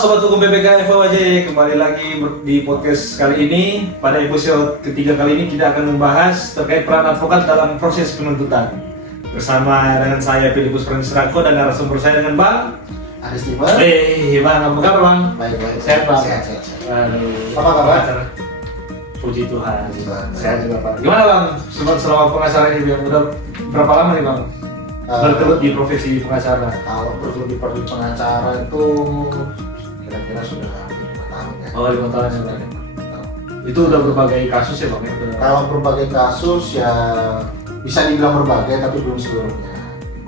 Sobat Hukum PPK FOJ, kembali lagi di podcast kali ini. Pada episode ketiga kali ini kita akan membahas terkait peran advokat dalam proses penuntutan. Bersama dengan saya Filipus Francisco dan narasumber saya dengan Bang Aristifa. Bang, apa kabar Bang? Baik. Sehat Bang? Sehat. Aduh, Apa kabar? Puji Tuhan. Puji Tuhan. Sehat juga Bang. Gimana Bang? Selama pengacara ini udah berapa lama nih Bang? Bergelut di profesi pengacara. Kalau bergelut di profesi pengacara itu kira-kira sudah 5 tahun ya. Oh, 5 tahun ya Bang. Itu udah berbagai kasus ya Bang? Kalau berbagai kasus ya bisa dibilang berbagai tapi belum seluruhnya.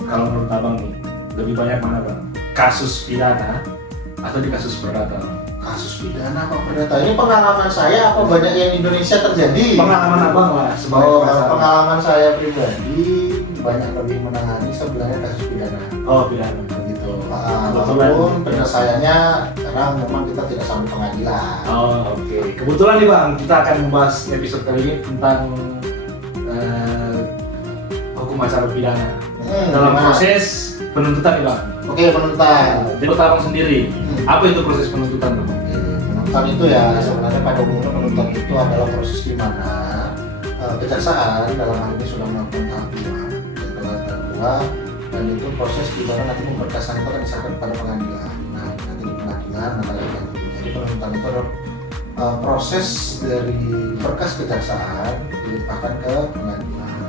Kalau menurut Abang nih, lebih banyak mana Bang? Kasus pidana atau di kasus perdata? Kasus pidana apa perdata? Ini pengalaman saya apa banyak yang di Indonesia terjadi? Pengalaman Abang lah sebagai Oh, pengacara. pengalaman saya pribadi banyak lebih menangani sebenarnya kasus pidana. Oh, pidana. Begitu. Kebetulan. Walaupun penyelesaiannya karena memang kita tidak sampai pengadilan. Oh, oke. Kebetulan nih Bang, kita akan membahas episode kali ini tentang hukum acara pidana dalam gimana? proses penuntutan nih Bang. Oke, penuntutan. Menurut Abang sendiri, apa itu proses penuntutan Bang? Penuntutan itu ya sebenarnya pada umumnya penuntutan itu adalah proses di mana kejaksaan dalam hal ini sudah melakukan tahap 2 dan itu proses di mana nanti pemberkasan itu akan diserahkan pada pengadilan. Nah, nanti di pengadilan jadi penuntutan itu adalah proses dari berkas kejaksaan dilimpahkan ke pengadilan.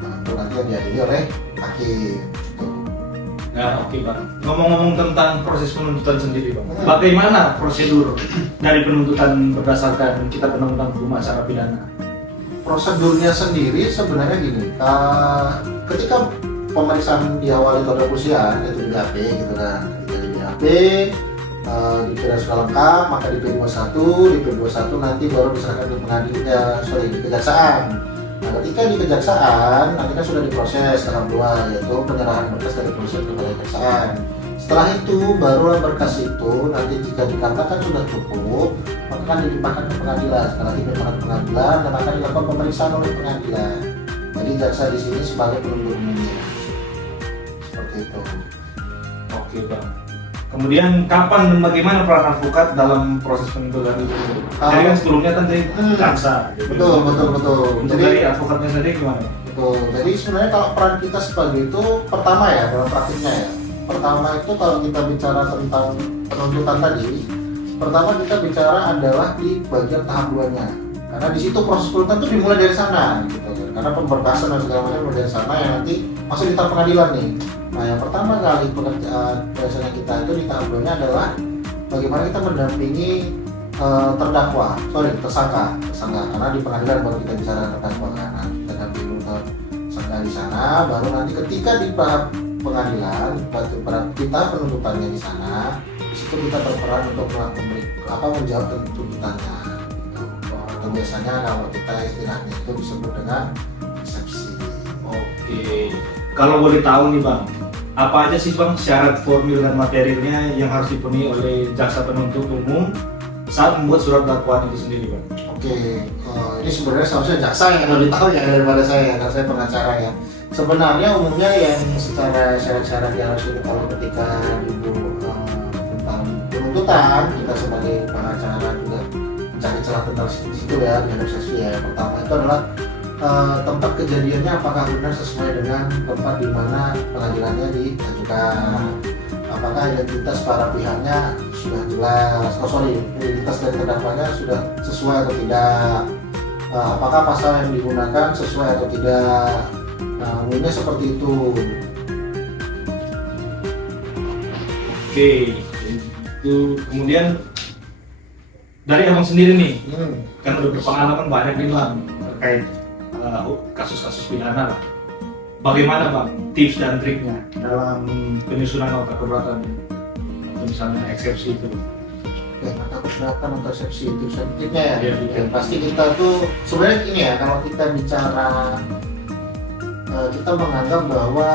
Nah, itu nanti yang diadili oleh hakim. Nah, oke Bang. Ngomong-ngomong tentang proses penuntutan sendiri Bang, bagaimana prosedur dari penuntutan berdasarkan Kitab Undang-Undang Hukum Acara Pidana? Prosedurnya sendiri sebenarnya gini, ketika pemeriksaan diawali oleh kepolisian yaitu di BAP gitu kan, ketika di BAP dikira sudah lengkap, maka di P21 nanti baru diserahkan di pengadilan, di kejaksaan. Nah, ketika di kejaksaan nanti kan sudah diproses tahap 2 yaitu penyerahan berkas dari kepolisian kepada kejaksaan. Setelah itu barulah berkas itu nanti jika dikatakan sudah cukup maka akan dilimpahkan ke pengadilan. Setelah dilimpahkan ke pengadilan dan akan dilakukan pemeriksaan oleh pengadilan. Jadi jaksa di sini sebagai penuntut umumnya. Seperti itu. Oke Bang. Kemudian kapan dan bagaimana peran advokat dalam proses penuntutan itu? Jadi kan sebelumnya kan dari jaksa. Betul. Untuk Jadi dari advokatnya sendiri gimana? betul. Jadi sebenarnya kalau peran kita sebagai itu pertama ya dalam praktiknya ya. Pertama itu kalau kita bicara tentang penuntutan tadi, pertama kita bicara adalah di bagian tahap 2-nya. Karena di situ proses penuntutan itu dimulai dari sana gitu. Karena pemberkasan dan segala macam dimulai dari sana yang nanti masuk di tahap pengadilan nih. Nah, yang pertama kali biasanya kita itu di tahap 2-nya adalah bagaimana kita mendampingi tersangka. Karena di pengadilan baru kita bicara terdakwa kan. Nah, kita dampingi tersangka di sana, baru nanti ketika di tahap pengadilan, kita penuntutannya di sana, di situ kita berperan untuk menjawab tuntutannya. Atau biasanya kalau kita istilahnya itu disebut dengan eksepsi. Oke. Kalau boleh tahu nih Bang, apa aja sih Bang syarat formil dan materialnya yang harus dipenuhi oleh jaksa penuntut umum saat membuat surat dakwaan itu sendiri Bang? Oke, ini sebenarnya seharusnya jaksa yang lebih tahu ya daripada saya, karena saya pengacara ya. Sebenarnya umumnya yang secara syarat-syarat yang harus kita tahu ketika tentang penuntutan, kita sebagai pengacara juga mencari celah tentang situ ya, di eksepsi ya. Pertama itu adalah tempat kejadiannya apakah benar sesuai dengan tempat di mana pengadilannya diajukan. Apakah identitas para pihaknya sudah jelas, identitas dari terdakwanya sudah sesuai atau tidak, apakah pasal yang digunakan sesuai atau tidak. Nah, umumnya seperti itu. Oke, itu kemudian dari Abang sendiri nih, kan udah berpengalaman banyak nih Bang terkait kasus-kasus pidana lah. Bagaimana Bang tips dan triknya dalam penyusunan nota keberatan atau misalnya eksepsi itu? Ya, nota keberatan untuk eksepsi itu triknya ya. Iya. Pasti kita tuh sebenarnya ini ya, kalau kita bicara kita menganggap bahwa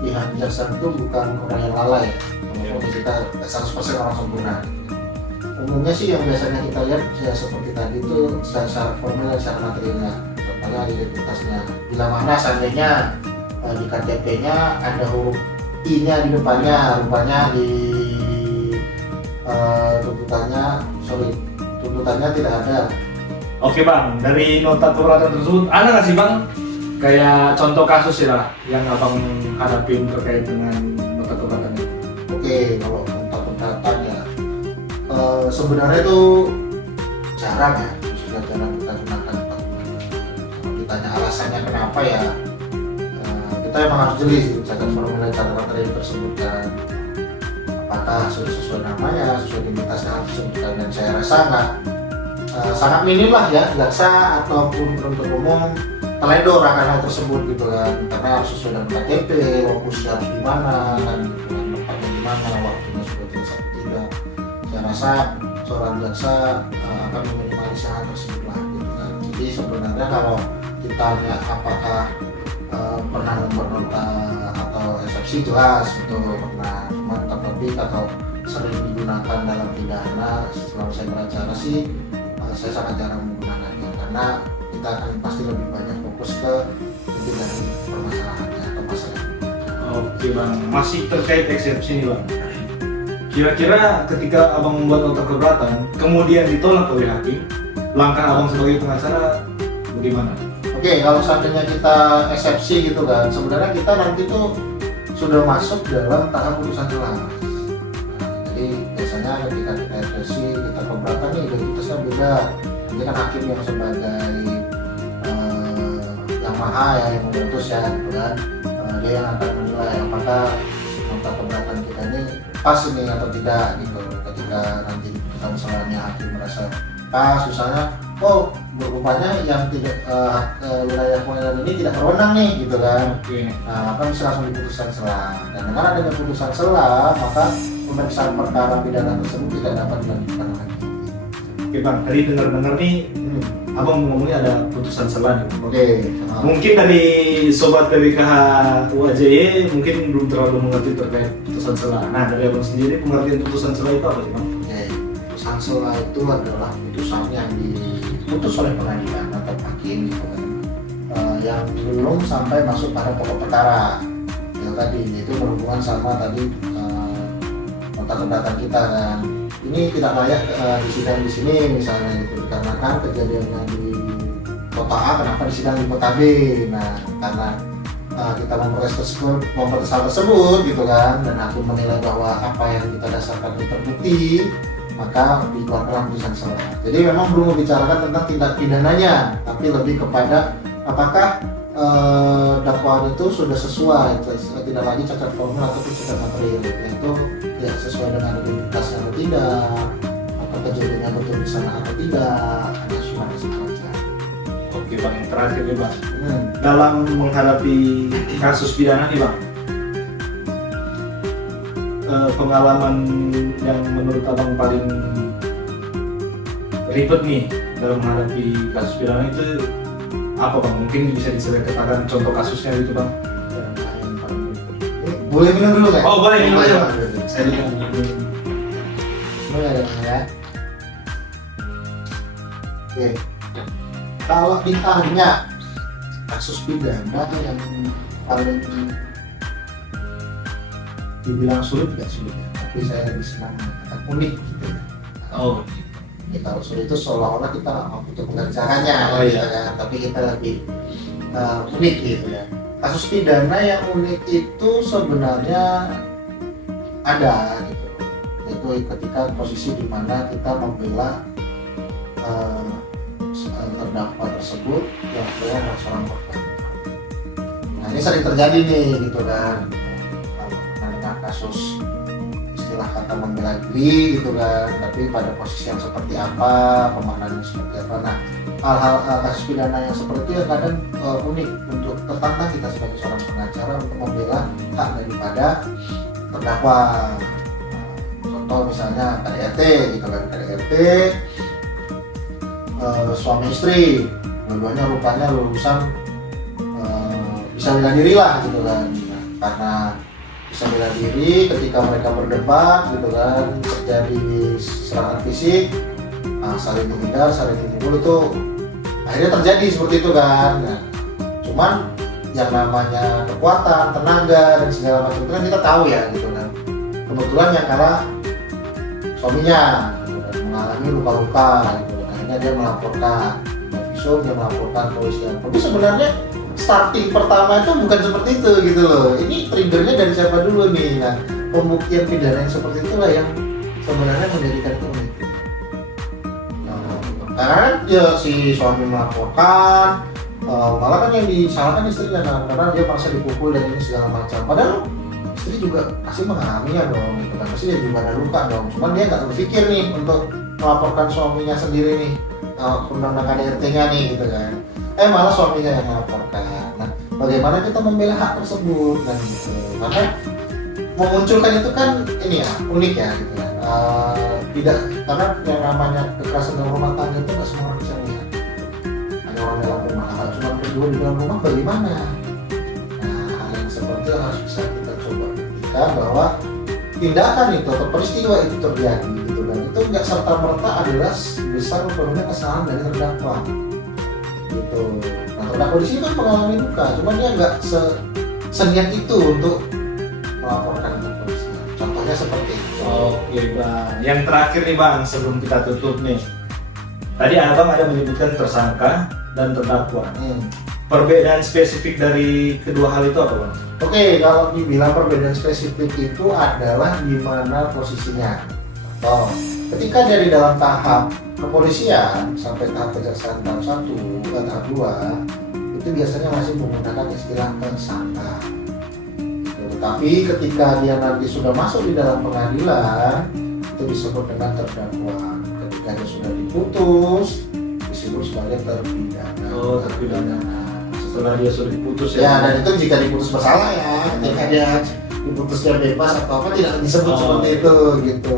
pihak jaksa itu bukan orang yang lalai ya. Walaupun kita 100% orang sempurna. Umumnya sih yang biasanya kita lihat ya seperti tadi itu secara formil dan secara materialnya. Contohnya identitasnya. Bila mana seandainya di KTP-nya ada huruf I-nya di depannya, rupanya di tuntutannya tidak ada. Oke bang, dari nota keberatan tersebut ada nggak sih bang kayak contoh kasus ya lah yang abang hadapin terkait dengan nota keberatan ini? Oke, kalau nota keberatan ya sebenarnya itu jarang ya, sudah jarang kita gunakan nota keberatan. Kalau ditanya alasannya kenapa ya, kita emang harus jeli sih misalkan formulir catatan materi tersebut kan, apakah sudah sesuai namanya, sesuai identitas yang harus disebutkan, dan saya rasa sangat minim lah ya jaksa ataupun penuntut umum teledor akan hal tersebut gitu kan, karena harus sesuai dengan KTP, fokusnya harus di mana kan, gitu kan, tempatnya di mana, waktunya sudah jelas atau tidak. Saya rasa seorang jaksa akan meminimalisir hal tersebut lah gitu kan. Jadi sebenarnya kalau kita lihat apakah pernah membuat nota atau eksepsi, jelas itu pernah, cuma terlebih atau sering digunakan dalam pidana selama saya beracara sih saya sangat jarang menggunakannya, karena kita akan pasti lebih banyak fokus ke inti dari permasalahannya atau masalahnya. Oke bang, masih terkait eksepsi nih bang. Kira-kira ketika abang membuat nota keberatan kemudian ditolak oleh hakim, langkah abang sebagai pengacara bagaimana? Oke, kalau seandainya kita eksepsi gitu kan, sebenarnya kita nanti tuh sudah masuk dalam tahap putusan jelas. Jadi biasanya ketika kita eksepsi, kita keberatan nih, identitasnya beda. Nanti kan hakim yang sebagai yang maha ya, yang memutus ya gitu kan, dia yang akan menilai apakah nota keberatan kita ini pas ini atau tidak gitu. Ketika nanti putusan selanya hakim merasa pas, misalnya oh berupanya yang tidak wilayah pengadilan ini tidak berwenang nih gitu kan. Oke. Nah maka bisa langsung diputuskan selah, dan dengan adanya putusan selah maka pemeriksaan perkara pidana tersebut tidak dapat dilanjutkan lagi. Oke bang, tadi dengar-dengar nih abang ngomongnya ada putusan selah nih. Oke. Mungkin dari sobat PBKH UAJY mungkin belum terlalu mengerti terkait putusan selah. Nah dari abang sendiri pengertian putusan selah itu apa sih bang? Oke. Putusan selah itu adalah putusan yang diputus oleh pengadilan atau hakim gitu kan, yang belum sampai masuk pada pokok perkara yang tadi, itu berhubungan sama tadi nota keberatan kita kan. Ini tidak layak disidang di sini misalnya gitu, dikarenakan kejadiannya di kota A, kenapa disidang di kota B. Nah karena kita memprotes hal tersebut gitu kan, dan hakim menilai bahwa apa yang kita dasarkan itu terbukti, maka dikeluarkan putusan selah. Jadi memang belum membicarakan tentang tindak pidananya, tapi lebih kepada apakah dakwaan itu sudah sesuai, tidak lagi cacat formil ataupun cacat material, yaitu ya sesuai dengan identitasnya atau tidak, atau kejadiannya betul di sana atau tidak, hanya cuma di situ aja. Oke bang, yang terakhir nih bang, dalam menghadapi kasus pidana nih bang, pengalaman yang menurut abang paling ribet nih dalam menghadapi kasus pidana itu apa bang? Mungkin bisa diceritakan contoh kasusnya gitu bang? Boleh minum dulu kan? Oh boleh minum aja bang. Saya minum. Boleh ya. Oke. Kalau ditanya kasus pidana yang paling dibilang sulit tidak sulit ya, tapi saya lebih senang mengatakan unik gitu ya. Oh. Ya, kalau sulit itu seolah-olah kita nggak mampu untuk mengerjakannya, gitu kan? Tapi kita lebih unik gitu ya. Kasus pidana yang unik itu sebenarnya ada gitu, yaitu ketika posisi di mana kita membela terdakwa tersebut yang adalah seorang korban. Nah ini sering terjadi nih gitu kan, kalau dengan kasus istilah kata membela diri gitu kan, tapi pada posisi yang seperti apa, pemaknaan seperti apa. Nah hal-hal kasus pidana yang seperti itu kadang unik untuk tertantang kita sebagai seorang pengacara untuk membela hak daripada terdakwa. Contoh misalnya KDRT gitu kan, KDRT suami istri, dua-duanya rupanya lulusan bisa bela diri lah gitu kan. Nah, karena bisa bela diri, ketika mereka berdebat gitu kan, terjadi serangan fisik, saling menghindar, saling dipukul, itu akhirnya terjadi seperti itu kan. Nah, cuman yang namanya kekuatan, tenaga dan segala macam itu kan kita tahu ya gitu kan. Kebetulan yang kalah suaminya gitu kan, mengalami luka-luka gitu. Akhirnya dia melaporkan visum, dia melaporkan kepolisian. Tapi sebenarnya starting pertama itu bukan seperti itu gitu loh. Ini triggernya dari siapa dulu nih? Nah, pembuktian pidana yang seperti itulah yang sebenarnya menjadikan itu unik. Karena ya si suami melaporkan, malah kan yang disalahkan istrinya kan, karena dia merasa dipukul dan ini segala macam. Padahal istri juga pasti mengalaminya dong, gitu kan. Pasti dia juga ada luka dong. Cuman dia nggak berpikir nih untuk melaporkan suaminya sendiri nih, undang-undang KDRT-nya nih, gitu kan. Malah suaminya yang melaporkan. Nah, bagaimana kita membela hak tersebut dan gitu. Karena memunculkan itu kan ini ya unik ya, gitu ya. Tidak, karena yang namanya kekerasan dalam rumah tangga itu nggak semua orang bisa lihat. Hanya orang dalam rumah, hal cuma berdua di dalam rumah bagaimana? Nah, hal yang seperti itu harus bisa kita coba buktikan bahwa tindakan itu atau peristiwa itu terjadi gitu kan. Itu nggak serta merta adalah besar umpamanya kesalahan dari terdakwa. Gitu. Nah, terdakwa di sini kan mengalami luka, cuman dia nggak seniat itu untuk melaporkan ke polisi. Contohnya seperti itu. Oke bang, yang terakhir nih bang sebelum kita tutup nih. Tadi abang ada menyebutkan tersangka dan terdakwa. Perbedaan spesifik dari kedua hal itu apa bang? Oke, kalau dibilang perbedaan spesifik itu adalah di mana posisinya. Ketika dari dalam tahap kepolisian sampai tahap kejaksaan tahap 1 dan tahap 2 itu biasanya masih menggunakan istilah tersangka. Tapi ketika dia nanti sudah masuk di dalam pengadilan itu disebut dengan terdakwa. Ketika dia sudah diputus disebut sebagai terpidana. Oh, terpidana. Setelah dia sudah diputus ya, dan itu jika diputus bersalah ya, ketika dia diputusnya bebas atau apa tidak disebut seperti itu gitu.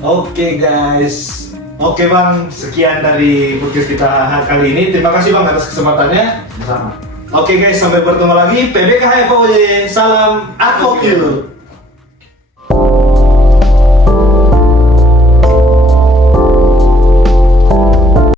Oke guys, oke bang, sekian dari podcast kita kali ini. Terima kasih bang atas kesempatannya. Sama. Oke guys, sampai bertemu lagi. PBKH FOJ, salam advocate.